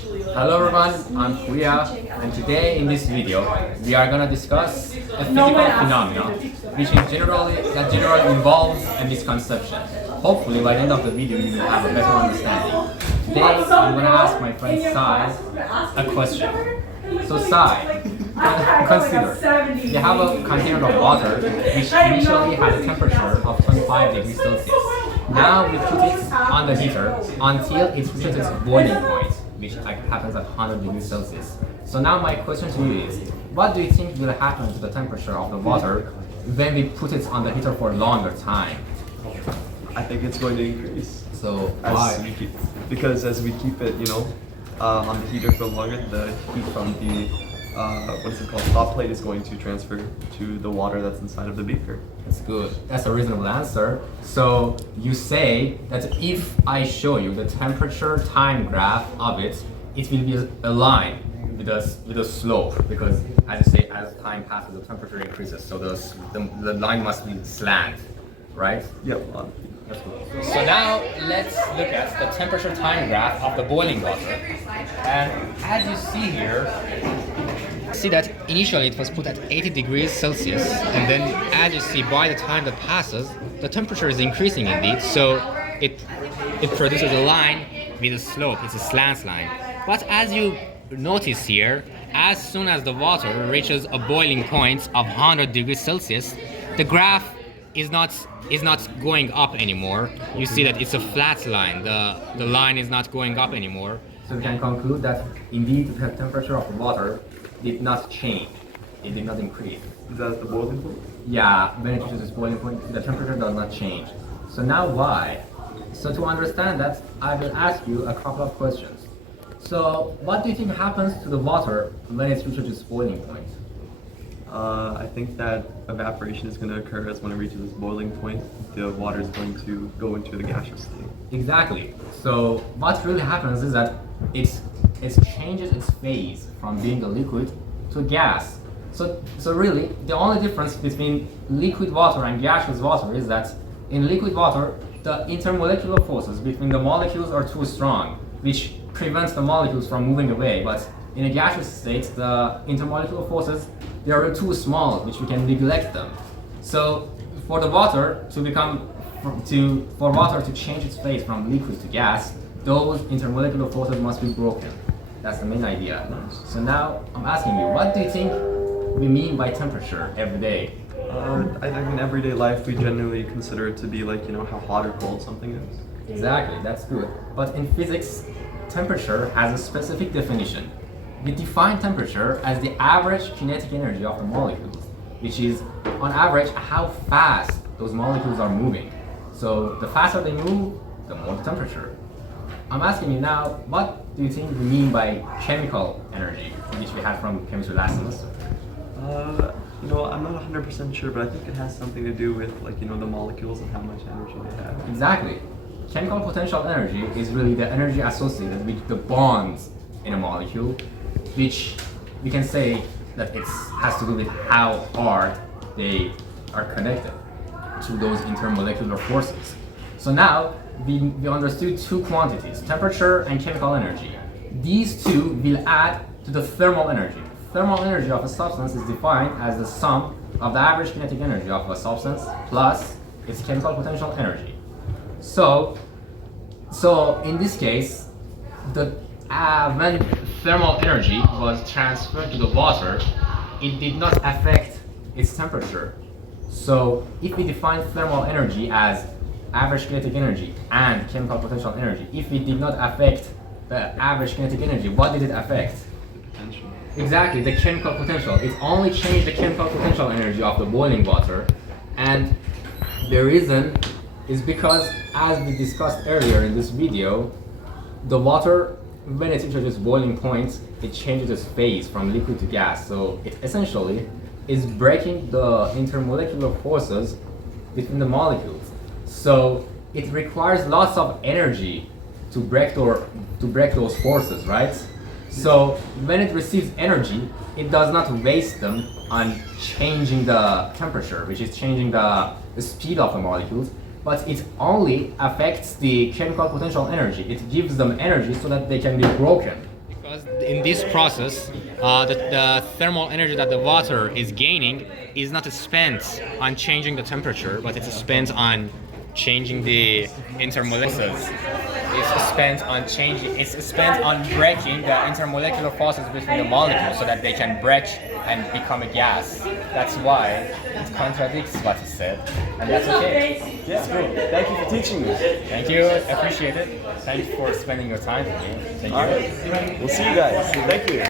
Hello everyone, I'm Priya, and today in this video we are gonna discuss a physical phenomenon which is generally involves a misconception. Hopefully by the end of the video you will have a better understanding. Today I'm gonna ask my friend Sai a question. So Sai, consider you have a container of water which initially has a temperature of 25 degrees Celsius. Now we put it on the heater until it reaches its boiling point, which happens at 100 degrees Celsius. So now my question to you is, what do you think will happen to the temperature of the water when we put it on the heater for a longer time? I think it's going to increase. So why? Because as we keep it, on the heater for longer, the heat from the hot plate is going to transfer to the water that's inside of the beaker. That's good. That's a reasonable answer. So you say that if I show you the temperature time graph of it, it will be a line with a slope, because as you say, as time passes, the temperature increases. So the line must be slant, right? Yep. That's good. So now let's look at the temperature time graph of the boiling water. And as you see here, see that initially it was put at 80 degrees Celsius, and then as you see, by the time that passes, the temperature is increasing indeed, so it produces a line with a slope. It's a slant line. But as you notice here, as soon as the water reaches a boiling point of 100 degrees Celsius, the graph is not going up anymore. You see that it's a flat line. The line is not going up anymore. So we can conclude that indeed the temperature of the water did not change. It did not increase. Is that the boiling point? Yeah, when it reaches its boiling point, the temperature does not change. So now why? So to understand that, I will ask you a couple of questions. So what do you think happens to the water when it reaches its boiling point? I think that evaporation is going to occur as when it reaches its boiling point. The water is going to go into the gaseous state. Exactly. So what really happens is that it changes its phase from being a liquid to a gas. So really, the only difference between liquid water and gaseous water is that in liquid water, the intermolecular forces between the molecules are too strong, which prevents the molecules from moving away. But in a gaseous state, the intermolecular forces, they are too small, which we can neglect them. So for the water for water to change its phase from liquid to gas, those intermolecular forces must be broken. That's the main idea. So now I'm asking you, what do you think we mean by temperature every day? I think in everyday life we generally consider it to be like, how hot or cold something is. Exactly, that's good. But in physics, temperature has a specific definition. We define temperature as the average kinetic energy of the molecules, which is on average how fast those molecules are moving. So the faster they move, the more the temperature. I'm asking you now, what do you think we mean by chemical energy, which we had from chemistry last semester? I'm not 100% sure, but I think it has something to do with the molecules and how much energy they have. Exactly. Chemical potential energy is really the energy associated with the bonds in a molecule, which we can say that it has to do with how hard they are connected to those intermolecular forces. So now we understood two quantities, temperature and chemical energy. These two will add to the thermal energy. Thermal energy of a substance is defined as the sum of the average kinetic energy of a substance plus its chemical potential energy. So in this case, when thermal energy was transferred to the water, it did not affect its temperature. So if we define thermal energy as average kinetic energy and chemical potential energy, if it did not affect the average kinetic energy, what did it affect? The potential. Exactly, the chemical potential. It only changed the chemical potential energy of the boiling water. And the reason is because, as we discussed earlier in this video, the water, when it reaches its boiling point, it changes its phase from liquid to gas. So it essentially is breaking the intermolecular forces between the molecules. So it requires lots of energy to break those forces, right? So when it receives energy, it does not waste them on changing the temperature, which is changing the speed of the molecules, but it only affects the chemical potential energy. It gives them energy so that they can be broken. because in this process, the thermal energy that the water is gaining is not spent on changing the temperature, but it's spent on changing the intermolecules. It's spent on breaking the intermolecular forces between the molecules so that they can break and become a gas. That's why it contradicts what he said, and that's okay. Yeah, cool. Thank you for teaching me. Thank you, appreciate it. Thank you for spending your time with me. Thank you. All right. We'll see you guys. Thank you.